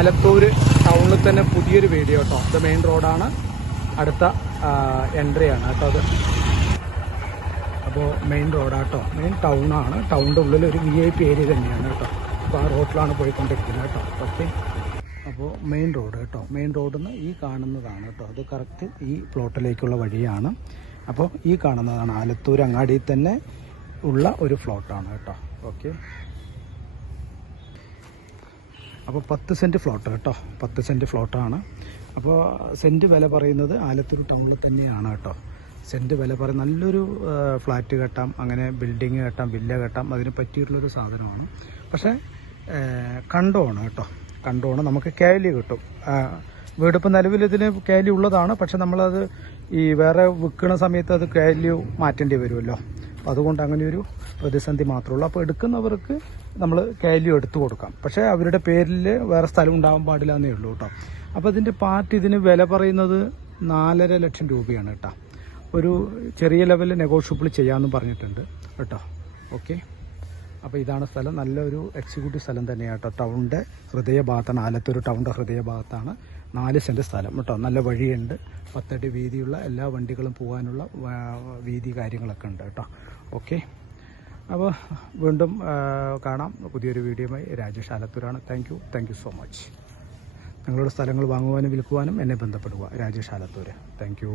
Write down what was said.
ആലത്തൂർ ടൗണിൽ തന്നെ പുതിയൊരു വീഡിയോ കേട്ടോ. ഇത് മെയിൻ റോഡാണ്, അടുത്ത എൻട്രിയാണ് കേട്ടോ അത്. അപ്പോൾ മെയിൻ റോഡാട്ടോ, മെയിൻ ടൗണാണ്. ടൗണിൻ്റെ ഉള്ളിൽ ഒരു VIP ഏരിയ തന്നെയാണ് കേട്ടോ. അപ്പോൾ ആ റോഡിലാണ് പോയിക്കൊണ്ടിരിക്കുന്നത് കേട്ടോ. ഓക്കെ, അപ്പോൾ മെയിൻ റോഡ് കേട്ടോ. മെയിൻ റോഡിൽ നിന്ന് ഈ കാണുന്നതാണ് കേട്ടോ, അത് കറക്റ്റ് ഈ പ്ലോട്ടിലേക്കുള്ള വഴിയാണ്. അപ്പോൾ ഈ കാണുന്നതാണ് ആലത്തൂർ അങ്ങാടിയിൽ തന്നെ ഉള്ള ഒരു ഫ്ലോട്ടാണ് കേട്ടോ. ഓക്കെ, അപ്പോൾ 10 സെൻറ്റ് ഫ്ലോട്ട് കേട്ടോ, 10 സെൻറ്റ് ഫ്ലോട്ടാണ്. അപ്പോൾ സെൻറ്റ് വില പറയുന്നത് ആലത്തൂർ ടൗണിൽ തന്നെയാണ് കേട്ടോ. സെൻറ്റ് വില പറയും, നല്ലൊരു ഫ്ലാറ്റ് കെട്ടാം, അങ്ങനെ ബിൽഡിങ് കെട്ടാം, വില്ല കെട്ടാം, അതിന് പറ്റിയിട്ടുള്ളൊരു സാധനമാണ്. പക്ഷേ കണ്ടമാണ് കേട്ടോ, കണ്ടമാണ്. നമുക്ക് KLE കിട്ടും. വീടിപ്പോൾ നിലവിൽ ഇതിന് KLE ഉള്ളതാണ്, പക്ഷെ നമ്മളത് ഈ വേറെ വിൽക്കുന്ന സമയത്ത് അത് KLE മാറ്റേണ്ടി വരുമല്ലോ. അപ്പോൾ അതുകൊണ്ട് അങ്ങനെയൊരു പ്രതിസന്ധി മാത്രമേ ഉള്ളൂ. അപ്പോൾ എടുക്കുന്നവർക്ക് നമ്മൾ KLE എടുത്തു കൊടുക്കാം, പക്ഷേ അവരുടെ പേരിൽ വേറെ സ്ഥലം ഉണ്ടാകാൻ പാടില്ല എന്നേ ഉള്ളൂ കേട്ടോ. അപ്പോൾ ഇതിൻ്റെ പാർട്ടി ഇതിന് വില പറയുന്നത് 4.5 ലക്ഷം രൂപയാണ് കേട്ടോ. ഒരു ചെറിയ ലെവലിൽ നെഗോഷ്യബിൾ ചെയ്യാമെന്ന് പറഞ്ഞിട്ടുണ്ട് കേട്ടോ. ഓക്കെ, അപ്പോൾ ഇതാണ് സ്ഥലം. നല്ലൊരു എക്സിക്യൂട്ടീവ് സ്ഥലം തന്നെയാണ് കേട്ടോ. ടൗണിൻ്റെ ഹൃദയഭാഗത്താണ്, ആലത്തൂർ ടൗണിൻ്റെ ഹൃദയഭാഗത്താണ്. 4 സെൻറ്റ് സ്ഥലം കേട്ടോ. നല്ല വഴിയുണ്ട്, 10 അടി വീതിയുള്ള, എല്ലാ വണ്ടികളും പോകാനുള്ള വീതി കാര്യങ്ങളൊക്കെ ഉണ്ട് കേട്ടോ. ഓക്കെ, അപ്പോൾ വീണ്ടും കാണാം പുതിയൊരു വീഡിയോയുമായി. രാജേഷ് ആലത്തൂരാണ്. Thank you so much. നിങ്ങളുടെ സ്ഥലങ്ങൾ വാങ്ങുവാനും വിൽക്കുവാനും എന്നെ ബന്ധപ്പെടുക. രാജേഷ് ആലത്തൂർ. Thank U.